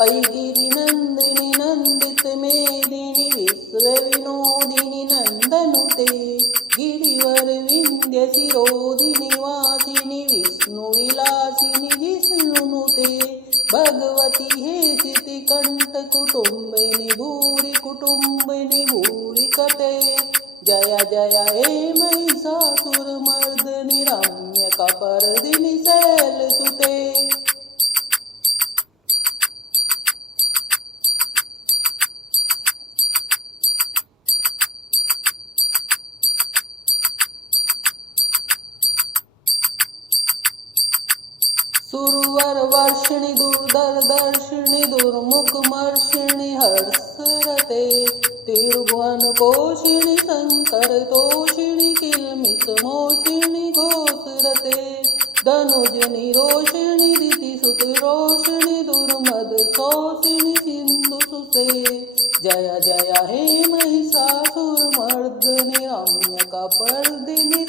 ऐगिरिनन्दिनि नन्दित मेदिनि विश्वविनोदिनि नन्दनुते गिरिवर विन्ध्य शिरोधिनि वासिनि विष्णुविलासिनि जिष्णुनुते भगवती हेसिति कंठ कुटुम्बिनि भूरि कुटुम्बिनि भूरि कटे जया जया हे महिषासुरमर्दिनि रम्यकपर्दिनि शैलसुते सुरवर वर्षिणि दुर्धर दर्शिणि दुर्मुखमर्षिणि हर्षरते त्रिभुवन पोषिणि शंकर तोषिणि किल्मिषमोषिणि घोषरते धनुजनि रोषिणि दितिसुत रोषिणि दुर्मद शोषिणि सिन्धुसुते जय जय हे महिषासुरमर्दिनि रम्यकपर्दिनि